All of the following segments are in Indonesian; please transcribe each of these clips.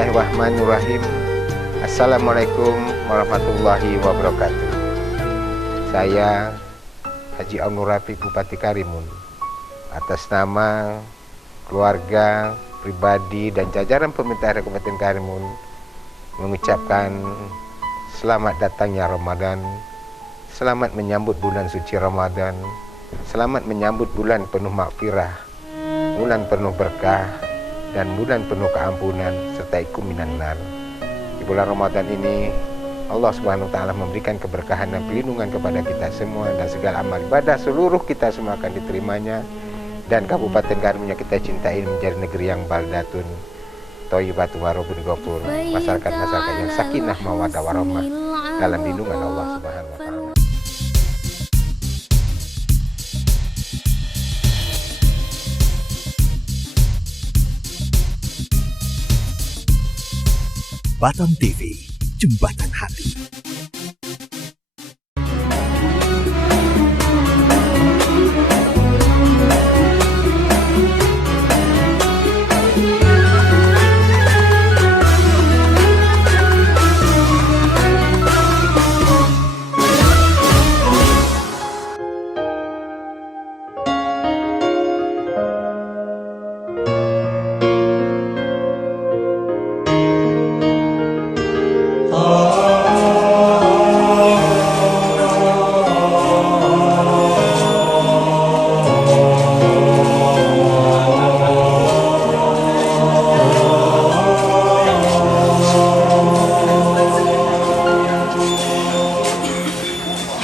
Bismillahirrahmanirrahim. Assalamualaikum warahmatullahi wabarakatuh. Saya Haji Aun Nur Rafiq, Bupati Karimun, atas nama keluarga, pribadi, dan jajaran pemerintah Kabupaten Karimun mengucapkan selamat datangnya Ramadan, selamat menyambut bulan suci Ramadan, selamat menyambut bulan penuh maghfirah, bulan penuh berkah, dan bulan penuh keampunan serta ikum minan nar. Di bulan Ramadan ini Allah Subhanahu wa taala memberikan keberkahan dan perlindungan kepada kita semua, dan segala amal ibadah seluruh kita semua akan diterimanya, dan Kabupaten Karimun yang kita cintai menjadi negeri yang baldatun thayyibatun wa rabbun ghafur, masyarakat yang sakinah mawaddah warahmah dalam lindungan Allah Subhanahu wa taala. Batam TV, Jembatan Hati.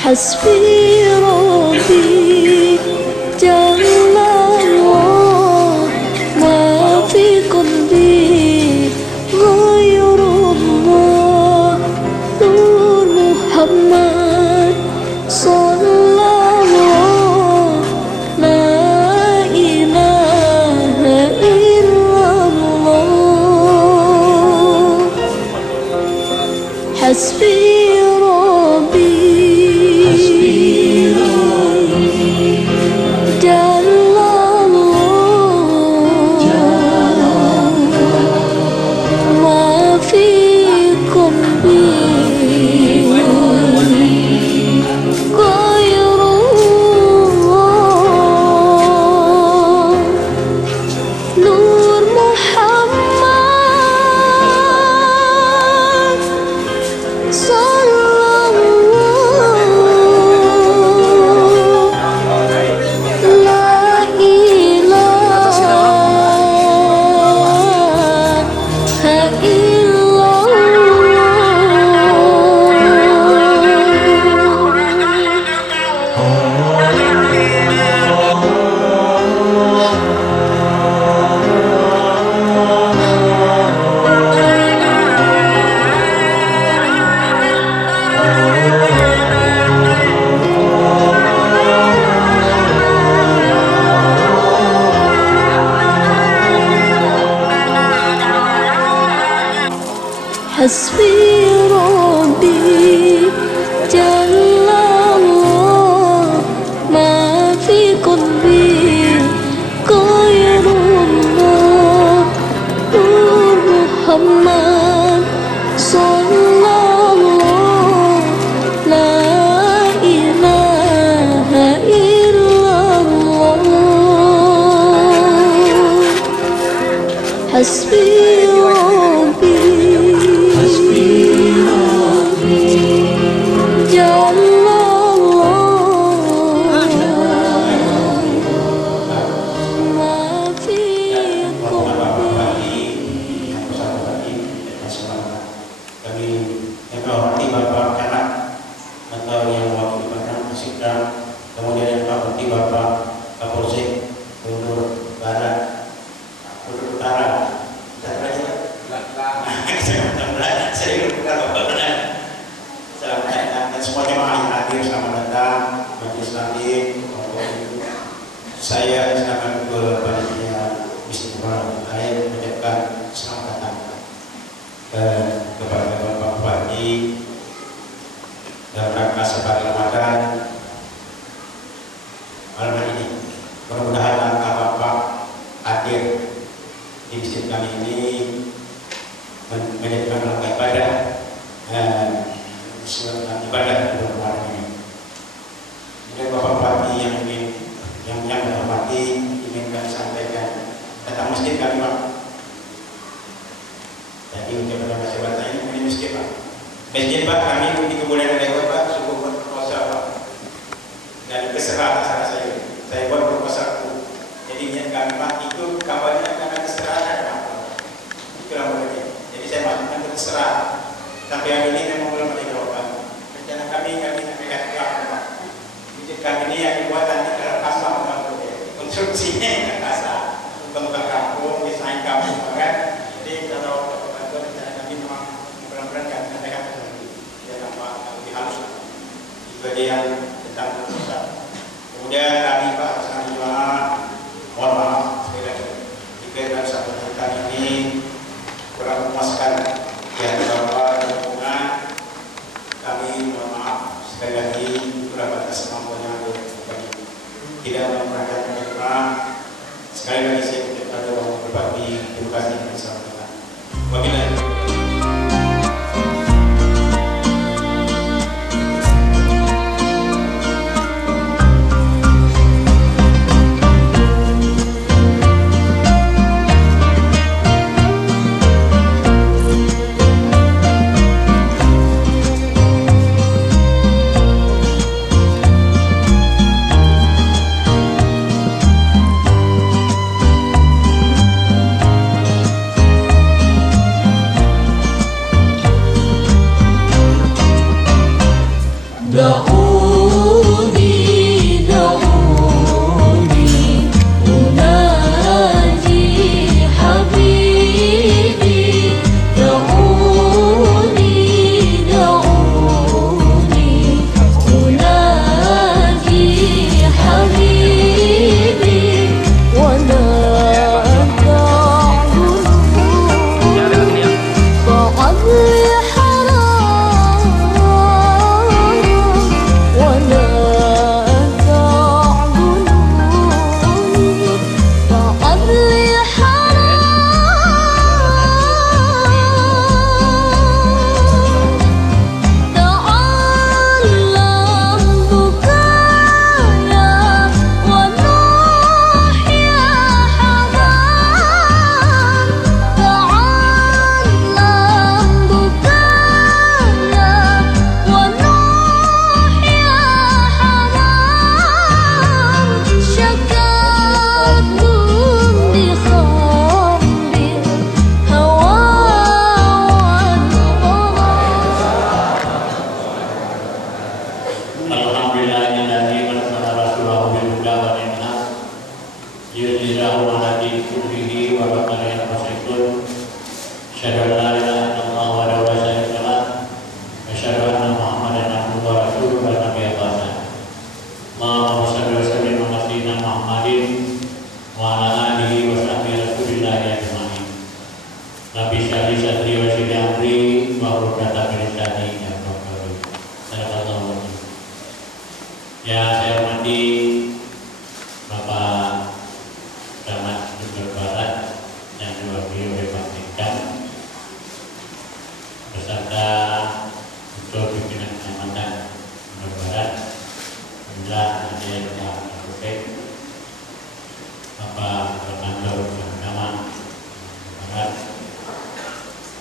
Hasbi Rabbi Jallallah, ma fi qalbi ghayrullah, Nur Muhammad sallallahu, la ilaha illallah. Hasbi Hasbi Rabbi Jallallah, ma fi qalbi ghayrullah, Nur Muhammad sallallahu, la ilaha illallah. Hasbi kemudian yang Pak Bupati Bapak Kapolsek Guntur Barat, Guntur Utara, saya bukan Bapak benar. Dan semua jemaah yang hadir, selamat datang majelis taklim. Saya silakan ke panitia Bismillah, saya mengucapkan selamat datang kepada Bapak Bupati dalam rangka sebagai Ramadan malam ini. Mudah-mudahan langkah Bapak hadir di masjid kami ini kemudian juga melakukan ibadah ibadah di bulan Ramadan ini. Kemudian Bapak Bupati yang Bapak Bupati ingin kami sampaikan tentang masjid kami Pak. Jadi untuk pendapat jabatan ini masjid Pak. Masjid Pak kami di Kabupaten Lewat Pak suku proposal Pak. Dan keserah atas saya buat proposalku. Jadi niat kami Pak itu kabarnya akan ada keserahan Pak. Itulah mulanya. Jadi saya masukkan ke keserah. Sampai hari ini memang belum ada jawaban. Rencana kami sampaikan ke Pak. Masjid kami ini yang dibuat nanti ke kasar Pak. Konstruksinya yang kasar. Untuk kampung, desain kampung kan. Jadi kalau rencana kami memang benar-benar kan sampaikan ke dia nampak lebih halus lah. Itu dia yang tentang proposal. Kemudian kami Pak Hasan Jualan, mohon maaf sekali lagi jika dalam satu tentang ini kurang memuaskan yang Bapak hubungan kami mohon maaf sekali lagi kurang batas kemampuannya bagi tidak memperhatikan mereka. Sekali lagi saya ucapkan doa berbagi terima kasih bersama kita. Wabillahi.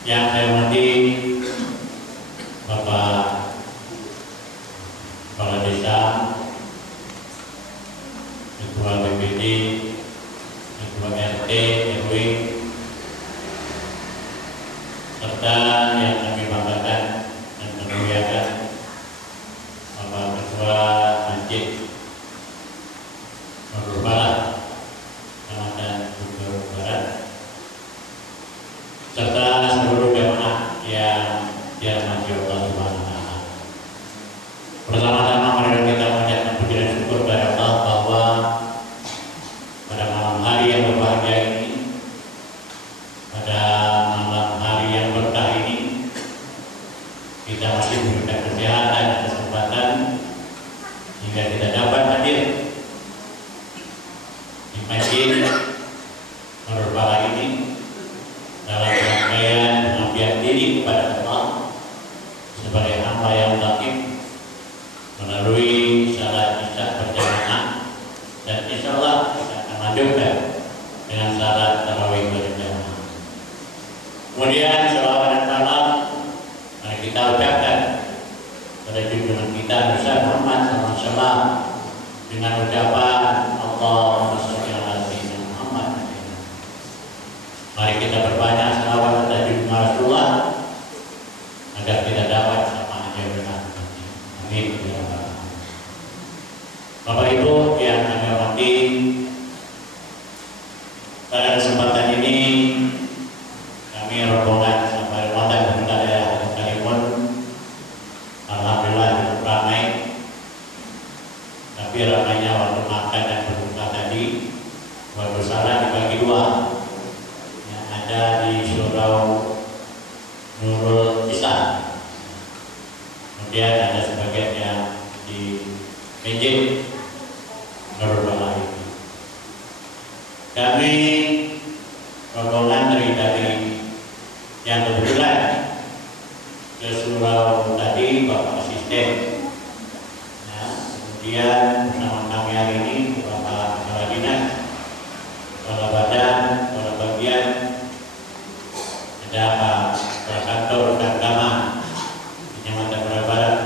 Yang saya hormati Bapak Kepala Desa, Ketua BPD, Ketua RT, RW, serta yang kami banggakan dan memuliakan Bapak Ketua Masjid Nurul Barat, Kecamatan Bogor Barat, serta seluruh jamaah yang dirahmati Allah Subhanahu wa Ta'ala. Bersama-sama mari kita mengucapkan puji dan syukur kepada Allah bahwa pada malam hari yang berbahagia ini, pada malam hari yang berkah ini, kita masih diberikan kesehatan dan kesempatan hingga kita dapat hadir di masjid Nurul Barat ini dalam rangkaian pengabdian diri dilanjutkan dengan salat tarawih berjamaah. Kemudian selawat dan salam mari kita ucapkan pada junjungan kita Nabi Muhammad SAW dengan ucapan Allahumma sholli ala sayyidina Muhammad. Mari kita berbanyak selawat atas junjungan Rasulullah agar kita dapat sama aja dengan amin. Bapak Ibu yang kami hormati, pada kesempatan ini kami rombongan sampai Mata Pemerintah Daerah Karimun alhamdulillah cukup ramai, tapi ramainya waktu makan dan berbuka tadi waktu salat dibagi dua, yang ada di Surau Nurul Islam, kemudian ada sebagian yang di Masjid Nurul Balai. Kami rombongan dari yang kebetulan ke surau tadi Bapak Asisten, nah, kemudian bersama kami hari ini Bapak Kepala Dinas, Kepala Badan, Kepala Bagian, ada Pak Kantor Agama di Sumatera Barat,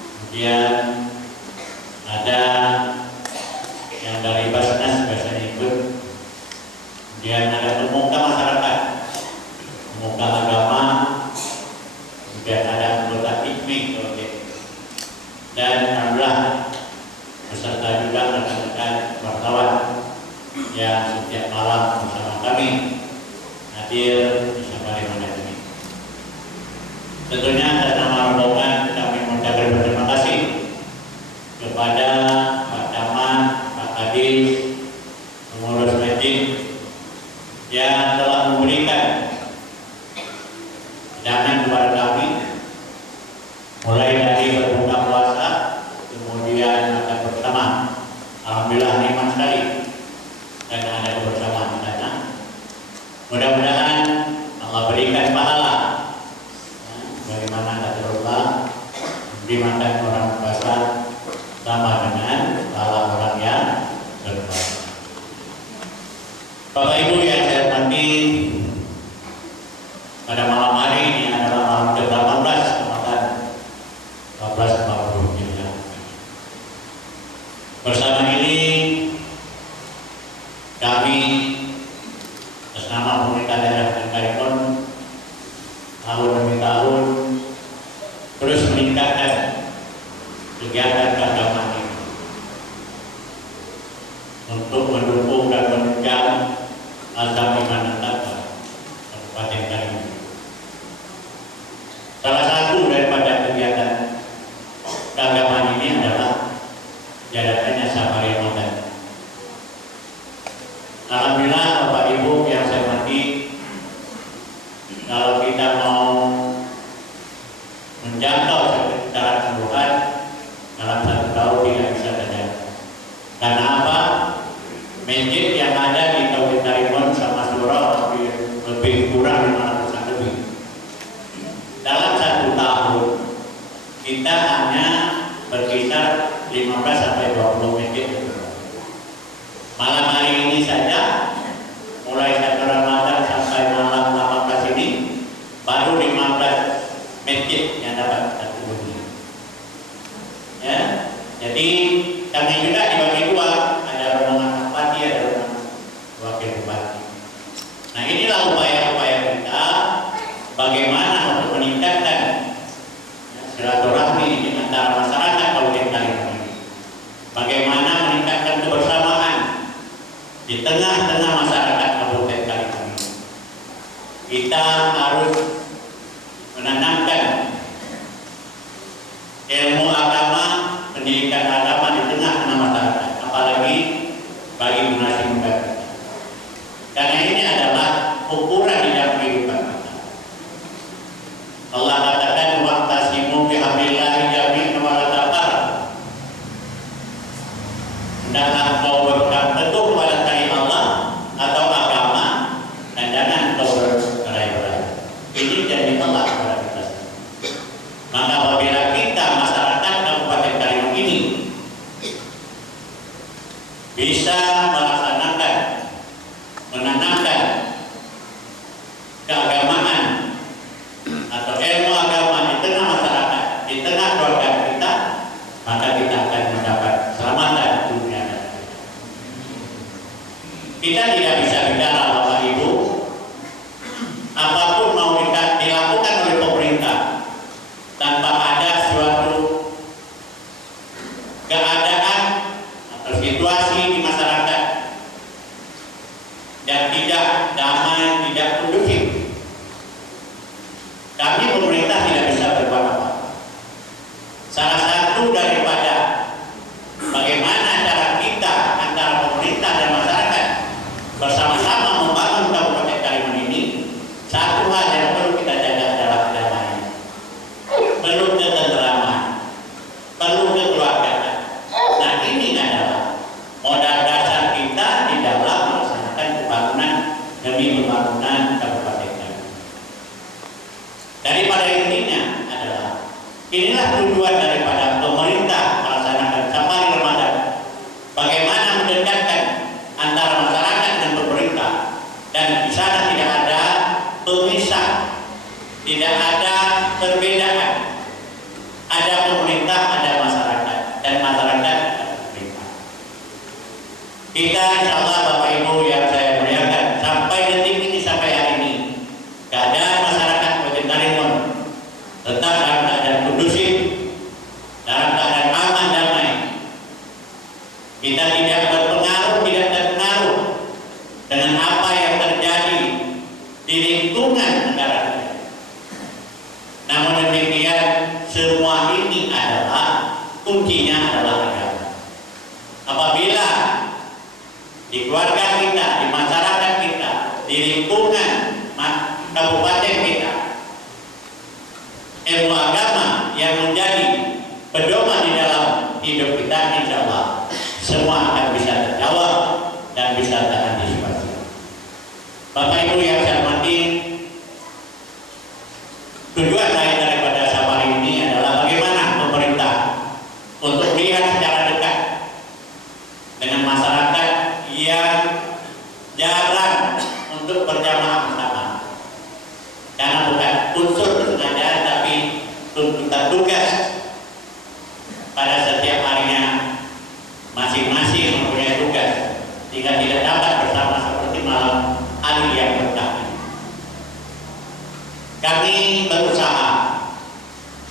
kemudian ada yang dari Basnas biasanya ikut, kemudian ada pemuka masyarakat, pemuka agama, kemudian ada anggota IKMI, dan alhamdulillah beserta juga rekan-rekan wartawan yang setiap malam bersama kami hadir bersama mana ini. Tentunya atas nama rombongan kami mengucapkan terima kasih kepada Pak Camat, Pak Kadis, pengurus masjid yang telah memberikan hidangan kepada kami mulai dari berbuka puasa kemudian makan bersama. Alhamdulillah nikmat sekali dan ada kebersamaan di sana. Mudah-mudahan Allah berikan pahala bagaimana kata Allah dimakan orang puasa sama dengan pahala orang yang berpuasa. Bapak Ibu yang saya hormati, pada malam hari ini adalah malam ke-18 Ramadan 1440 Hijriah. Bersama ini kami atas nama Pemerintah Daerah Karimun tahun demi tahun terus meningkatkan kegiatan keagamaan ini untuk mendukung dan menunjang azam iman dan takwa Kabupaten Karimun. Salah satu daripada kegiatan keagamaan ini adalah diadakannya safari Ramadan. Alhamdulillah Bapak Ibu yang saya hormati, kalau kita mau menjangkau secara keseluruhan dalam satu tahun tidak bisa terjadi. Karena apa? Masjid yang ada di Kabupaten Karimun sama surau lebih kurang 500 lebih. Dalam satu tahun kita hanya berkisar 15 sampai 20 masjid. Malam hari ini saja mulai 1 Ramadan sampai malam 18 ini baru 15 masjid yang dapat satu dunia. Ya, jadi kami juga dibagi dua, ada rombongan bupati, ada rombongan wakil bupati. Nah inilah upaya-upaya kita bagaimana untuk meningkatkan silaturahmi di antara masyarakat Kabupaten Karimun ini. Bagaimana meningkatkan kebersamaan di tengah-tengah masyarakat Kabupaten Karimun ini. Kita harus menanamkan ilmu agama, pendidikan agama di tengah-tengah masyarakat, apalagi bagi generasi muda kita. Karena ini adalah ukuran di dalam kehidupan kita. Allah katakan wa'tasimu bihablillahi jami'an wa la tafarraqu. Hendaklah kau berpegang teguh pada tali Allah atau agama dan jangan kau bercerai-berai. Ini janji Allah kepada kita. Maka apabila kita masyarakat Kabupaten Karimun ini bisa bisa melaksanakan, menanamkan keagamaan atau ilmu agama di tengah masyarakat, di tengah keluarga kita, maka kita akan mendapat keselamatan dunia dan akhirat. Kita tidak bisa bicara Bapak Ibu, apapun mau dilakukan oleh pemerintah tanpa ada suatu keadaan atau situasi di masyarakat yang tidak damai, tidak kondusif. Kami pemerintah tidak bisa berbuat apa. Salah satu daripada bagaimana cara kita antara pemerintah dan masyarakat bersama-sama membangun Kabupaten Karimun ini, satu hal yang perlu kita jaga adalah kedamaian, perlu ketentraman, perlu kekeluargaan. Nah, ini adalah modal dasar kita di dalam melaksanakan pembangunan demi pembangunan Kabupaten Karimun. Daripada intinya adalah inilah tujuan daripada pemerintah melaksanakan safari Ramadan. Bagaimana mendekatkan antara masyarakat dan pemerintah, dan di sana tidak ada pemisah, tidak ada perbedaan. Ada pemerintah, ada masyarakat, dan masyarakat ada pemerintah. Kita insya Allah Bapak Ibu yang saya muliakan, sampai detik ini, sampai hari ini, keadaan masyarakat Kabupaten Karimun tetap dalam keadaan kondusif, dalam keadaan aman damai. Kita tidak berpengaruh, tidak terpengaruh dengan apa yang terjadi di lingkungan negara kita. Namun demikian, semua ini adalah kuncinya adalah agama. Apabila di keluarga kita, di masyarakat kita, di lingkungan kabupaten kita, ilmu agama yang menjadi pedoman di dalam hidup kita, insya Allah semua akan bisa terjawab dan bisa terantisipasi. Bapak Ibu yang saya hormati, tujuan saya daripada safari ini adalah bagaimana pemerintah untuk melihat secara dekat dengan masyarakat yang jarang untuk berjamaah bersama. Karena bukan unsur kesengajaan, tapi tuntutan tugas pada setiap harinya masing-masing mempunyai tugas, sehingga tidak dapat bersama seperti malam hari yang berkah. Kami berusaha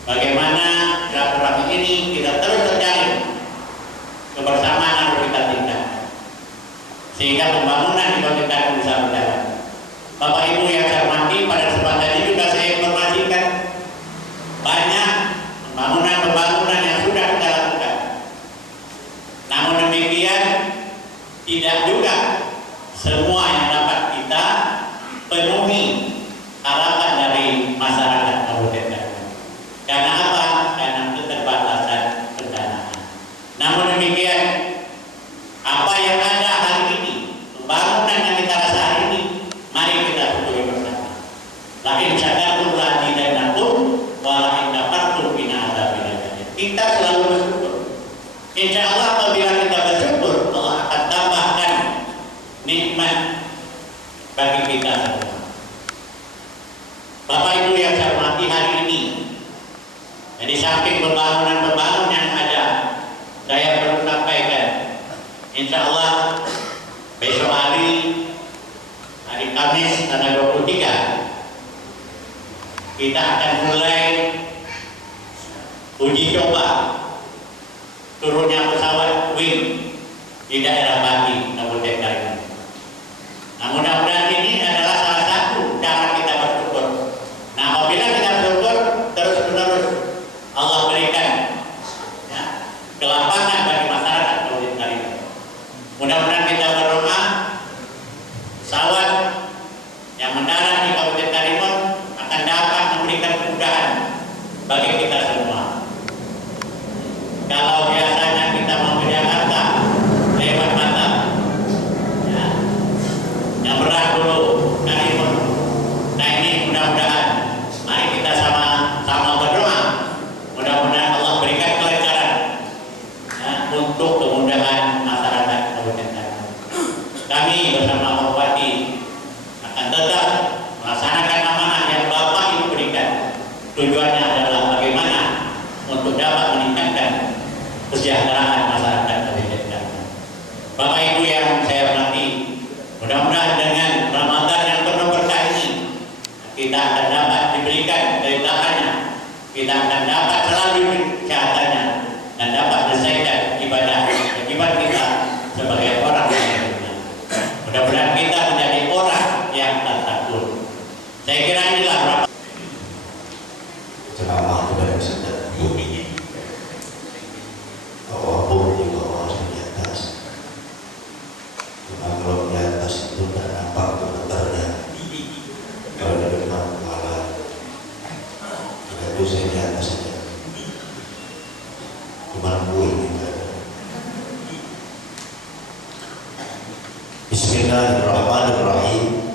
bagaimana silaturahmi ini kita terus terjalin, kebersamaan harus kita tingkatkan, sehingga pembangunan di Kabupaten Karimun bisa berjalan. Bapak Ibu yang saya hormati, pada kesempatan ini juga saya informasikan banyak pembangunan yang sudah kita lakukan. Namun demikian, tidak juga semua yang dapat kita penuhi harapan dari masyarakat Kabupaten Karimun. Karena apa? Karena keterbatasan pendanaan. Namun demikian, apa yang ada hari ini, pembangunan yang kita rasa hari ini, mari kita syukuri bersama. Lain syakartum la'azidannakum wa la'in kafartum inna adzabi lashadid. Kita selalu bersyukur. Insya Allah apabila kita bersyukur, Allah akan tambahkan nikmat bagi kita semua. Bapak Ibu yang saya hormati, hari ini, jadi samping pembangunan yang ada, saya perlu sampaikan, insya Allah besok hari Kamis tanggal 23, kita akan mulai uji coba turunnya pesawat Wing di daerah Bati, Kabupaten Karimun. Nah, mudah-mudahan ini adalah salah satu cara kita bersyukur. Nah, apabila kita bersyukur terus-menerus, Allah berikan kelapangan bagi masyarakat Kabupaten Karimun. Mudah-mudahan kita berdoa pesawat yang mendarat di Kabupaten Karimun akan dapat memberikan kemudahan bagi kita semua. Kalau biasanya kita mau ke Jakarta lewat Batam, kami bersama Bupati akan tetap melaksanakan amanah yang Bapak Ibu berikan. Tujuannya adalah bagaimana untuk dapat meningkatkan kesejahteraan masyarakat Kabupaten. Bapak Ibu yang saya hormati, mudah-mudahan dengan Ramadan yang penuh berkah ini kita akan dapat diberikan keutaannya, kita akan dapat selalu kesehatannya dan dapat menyelesaikan ibadah kita sebagai orang yang beriman. Mudah-mudahan kita menjadi orang yang tak takut. Saya kira inilah ceramah kepada peserta bumi. Apapun di bawah di atas. Cuma kalau di atas itu tak nampak gemetarnya. Kalau di depan kepala, itu saya di atas saja. Cuma gue ini. Bismillahirrahmanirrahim.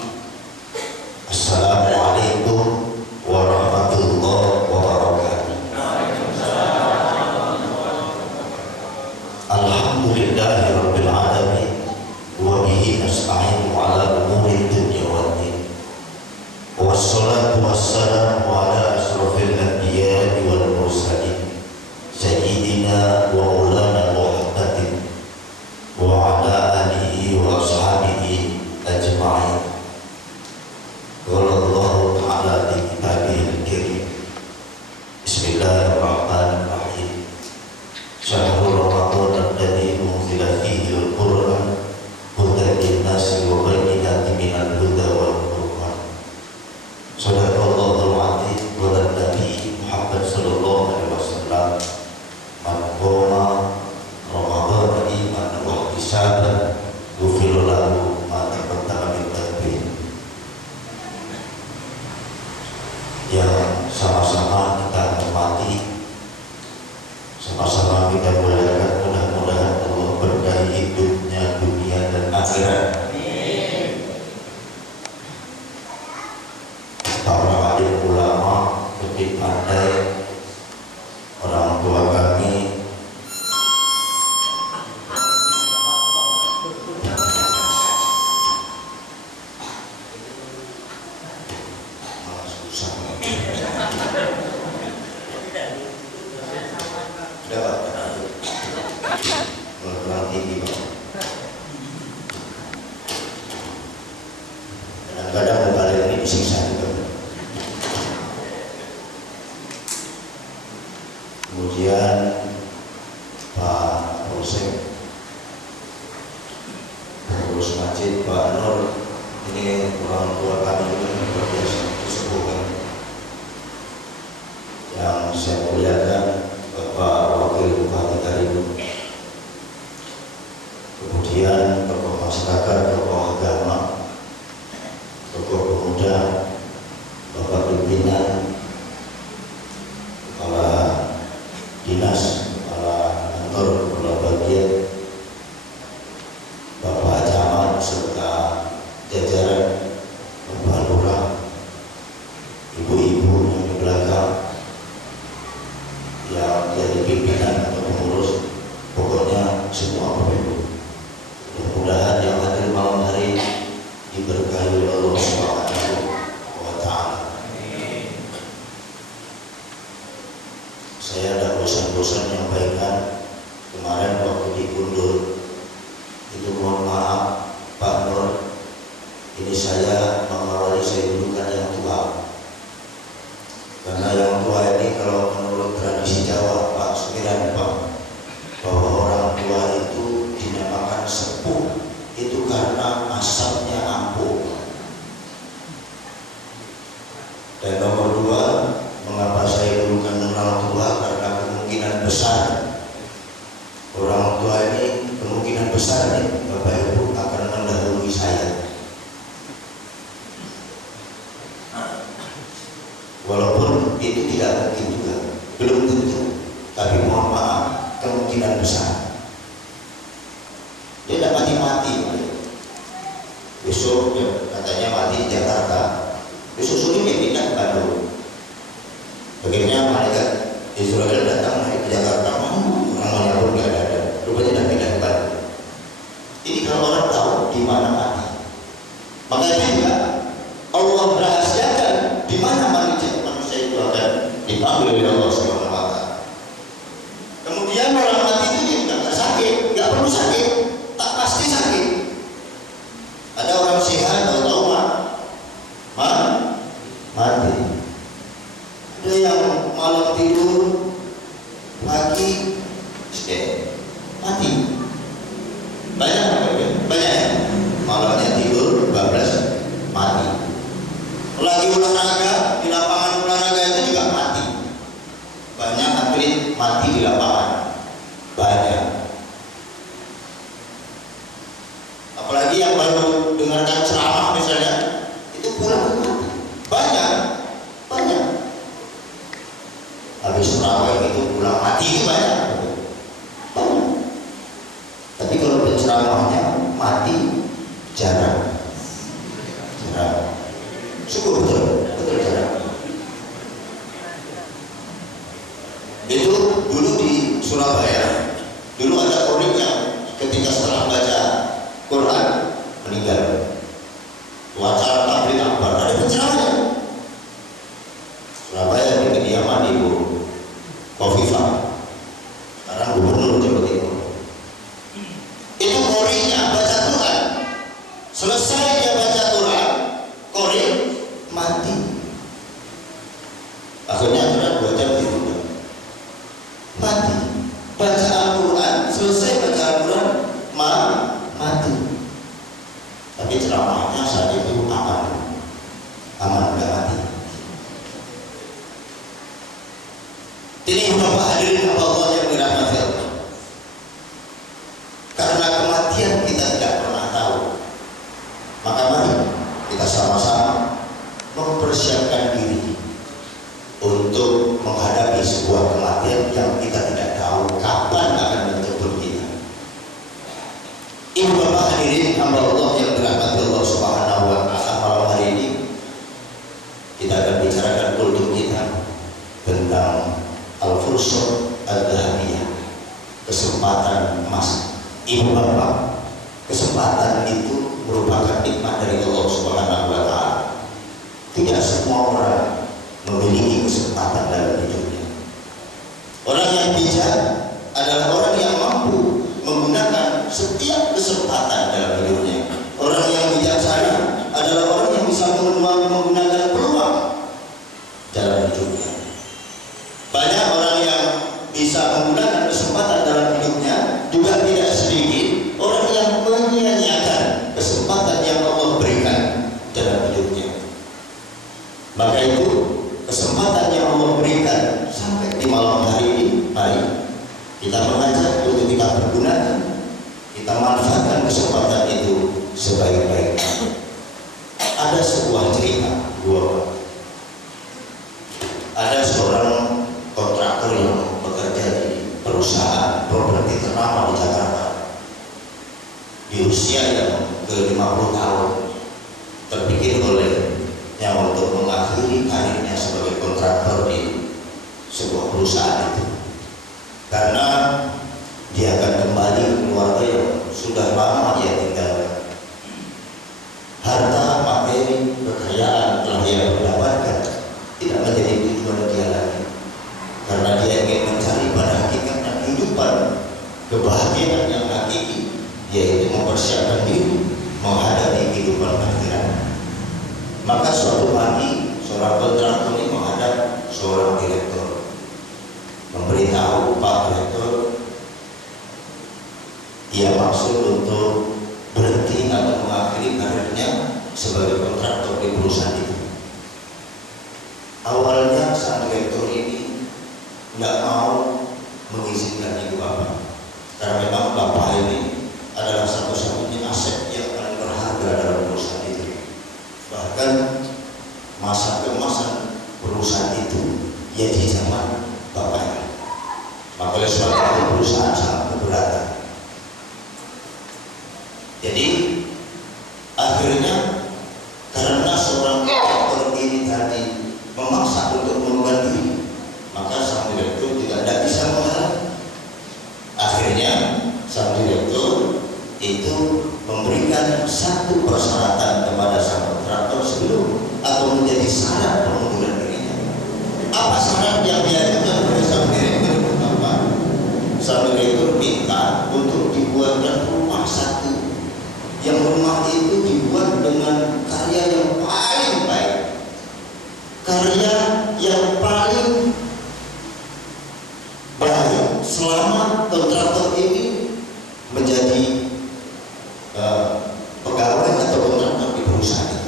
Assalamualaikum warahmatullahi wabarakatuh. Alhamdulillahirabbil alamin wa bihi nasta'inu ala umuri dunya waddin. Wassalatu wassalamu ala asrofil anbiya'i wal mursalin sayyidina wa maulana Muhammadin wa ala alihi wa ashabihi ajma'in. Qala Allah Ta'ala di kitabihil karim. Bismillahirrahmanirrahim. Syahrul Ramadan alladzi unzila fihi al-Qur'an hudan lin-nasi wa bayyinatin minal huda wal furqan. Shadaqallahul 'azim wa Nabi Muhammad sallallahu alaihi wasallam. Man qama Ramadan imanan wa ihtisaban ghufira lahu ma taqaddama min dhanbihi. Yang sama-sama kita hormati, sama-sama kita muliakan, mudah-mudahan Allah berkahi hidupnya dunia dan akhirat. Para alim ulama, lebih pandai, orang tua kami, kadang-kadang kembali ini disiksa juga. Kemudian Pak Polsek, pengurus masjid Pak Nur, ini orang tua kami juga luar biasa disebutkan. Yang saya muliakan Bapak Wakil Bupati Karimun. Kemudian tokoh masyarakat, tokoh agama, tokoh pemuda, bapak pimpinan, kepala dinas, kepala kantor, kepala bagian, bapak camat serta jajaran, bapak lurah, ibu-ibu yang di belakang, yang jadi pimpinan atau pengurus, pokoknya semua bapak ibu. Mudah-mudahan yang hadir malam hari diberkahi oleh Allah Subhanahu wa Ta'ala. Saya tidak bosan-bosan menyampaikan kemarin waktu diundur itu, mohon maaf Pak Nur, ini saya mengawali, saya dulukan yang tua, karena yang tua ini kalau menurut tradisi Jawa Pak sekiranya Pak, bahwa orang tua itu dinamakan sepuh itu karena asapnya ampuh. Dan nomor dua, mengapa saya dulukan orang tua, karena kemungkinan besar orang tua ini, kemungkinan besar nih Bapak Ibu akan mendahului saya. Walaupun itu tidak mungkin juga, belum tentu, tapi mohon maaf, kemungkinan besar. Dia tidak mati-mati. Besok katanya mati di Jakarta, besok sore dia pindah ke Bandung. Akhirnya malaikat Israel datang naik ke Jakarta, orangnya pun nggak ada, rupanya tidak pindah ke Bandung. Ini kalau orang tahu di mana mati. Maka itu juga Allah rahasiakan di mana manusia itu akan dipanggil oleh Allah Subhanahu wa Ta'ala. Kemudian orang mati itu dia tidak sakit, nggak perlu sakit, tak pasti sakit. Ada orang sehat atau mati. Ada yang malam tidur, pagi mati. Banyak ya. Malamnya tidur, bablas mati. Lagi olahraga di lapangan olahraga itu juga mati. Banyak atlet mati di lapangan. Banyak. Apalagi yang baru dengarkan ceramah misalnya, itu pulang mati. Banyak. Habis terawih itu pulang mati itu banyak. Tapi kalau penceramahnya mati jarang. Syukur betul jarang. Itu dulu di Surabaya, dulu ada orang yang ketika setelah baca Quran meninggal. Acara tabligh akbar, ada penceramahnya. Surabaya di kediaman Ibu Khofifah, sekarang Gubernur Jawa Timur. Itu qorinya baca Quran, selesai dia baca Quran, qori mati. Akhirnya adalah 2 jam tidur, mati. Baca Al-Quran, selesai baca Al-Quran, mati. Tapi ceramahnya saat itu aman, nggak mati. Ini Bapak hadirin Allah yang dirahmati Allah. Karena kematian kita tidak pernah tahu, maka mari kita sama-sama mempersiapkan diri untuk menghadapi sebuah kematian yang kita tidak tahu kapan akan menjemput kita. Ibu bapak hadirin hamba Allah yang dirahmati Allah Subhanahu wa Ta'ala, malam hari ini kita akan bicarakan kultur kita tentang Al-Fursah Al-Dhahabiyah, kesempatan emas. Ibu bapak, kesempatan itu merupakan nikmat dari Allah Subhanahu wa Ta'ala. Tidak semua orang memiliki kesempatan dalam hidupnya. Orang yang bijak adalah orang yang mampu menggunakan setiap kesempatan dalam hidupnya. Orang yang bijaksana adalah orang yang bisa menggunakan peluang dalam hidupnya. Banyak orang yang bisa menggunakan kesempatan dalam hidupnya, juga tidak sedikit orang yang menyia-nyiakan kesempatan yang Allah berikan dalam hidupnya. Maka itu kesempatan yang Allah berikan sampai di malam hari ini, mari kita mengajak untuk kita pergunakan, kita manfaatkan kesempatan itu sebaik-baiknya. Ada sebuah cerita, ada seorang kontraktor yang bekerja di perusahaan properti ternama di Jakarta. Di usia yang ke-50 tahun, terpikir olehnya untuk mengakhiri karirnya sebagai kontraktor di sebuah perusahaan itu, karena dia akan kembali ke keluarga yang sudah lama dia tinggalkan. Harta, materi, kekayaan telah dia mendapatkan tidak menjadi tujuan dia lagi, karena dia ingin mencari pada hakikatnya kehidupan, kebahagiaan yang hakiki, yaitu mempersiapkan diri menghadapi kehidupan akhirat. Maka suatu pagi seorang kontraktor ini menghadap seorang direktur, memberitahu Pak Direktur, ia maksud untuk berhenti atau mengakhiri karirnya sebagai kontraktor di perusahaan itu. Awalnya sang direktur ini nggak mau mengizinkan ibu bapak, karena memang bapak ini adalah satu-satunya aset yang paling berharga dalam perusahaan itu. Bahkan masa keemasan perusahaan itu ya di zaman bapaknya. Maka oleh sebab itu perusahaan sangat keberatan. Jadi akhirnya karena seorang satu persyaratan kepada sang kontraktor sebelum atau menjadi syarat pengunduran dirinya. Apa syarat yang diajukan oleh sang direktur? Apa? Sang direktur minta untuk dibuatkan rumah satu, yang rumah itu dibuat dengan karya yang paling baik, karya yang paling baik selama kontraktor ini menjadi pegawai atau kontraktor di perusahaan.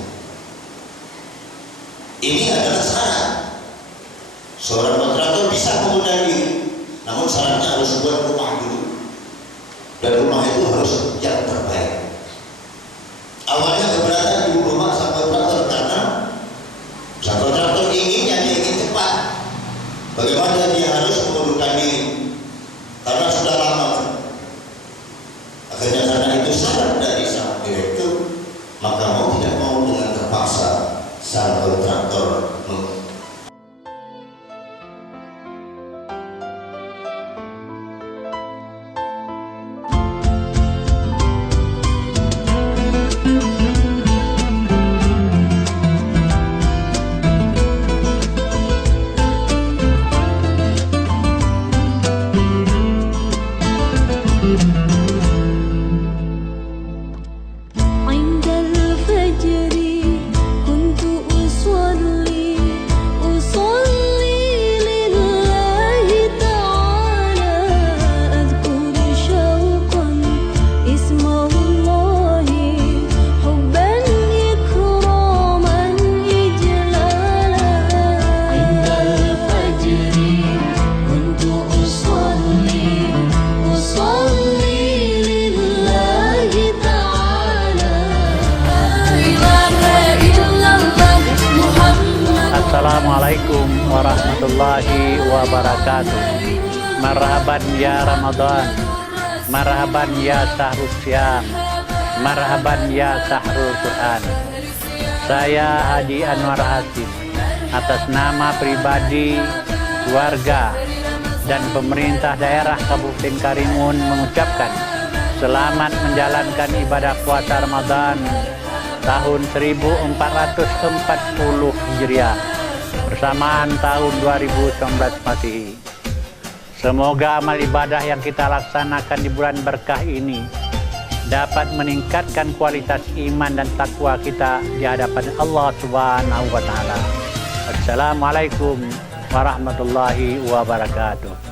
Ini adalah syarat. Seorang kontraktor bisa mengundang diri, namun syaratnya harus buat rumah dulu, dan rumah itu harus yang terbaik. Awalnya keberatan di rumah sang kontraktor karena sang kontraktor ingin cepat. Bagaimana dia harus mengundurkan diri karena sudah lama. Akhirnya karena itu syarat dari sang direktur, maka mau tidak mau dengan terpaksa sang kontraktor عند الفجر كنت أصلي لله تعالى أذكر شوقا اسم الله حبا إكراما إجلالا عند الفجر كنت أصلي لله تعالى Assalamualaikum warahmatullahi wabarakatuh. Marhaban ya Ramadan, marhaban ya Syahrul Syam, marhaban ya Syahrul Quran. Saya Haji Anwar Hasim atas nama pribadi, keluarga, dan pemerintah daerah Kabupaten Karimun mengucapkan selamat menjalankan ibadah puasa Ramadan tahun 1440 Hijriah bersamaan tahun 2019 Masehi. Semoga amal ibadah yang kita laksanakan di bulan berkah ini dapat meningkatkan kualitas iman dan takwa kita di hadapan Allah Subhanahu wa taala. Assalamualaikum warahmatullahi wabarakatuh.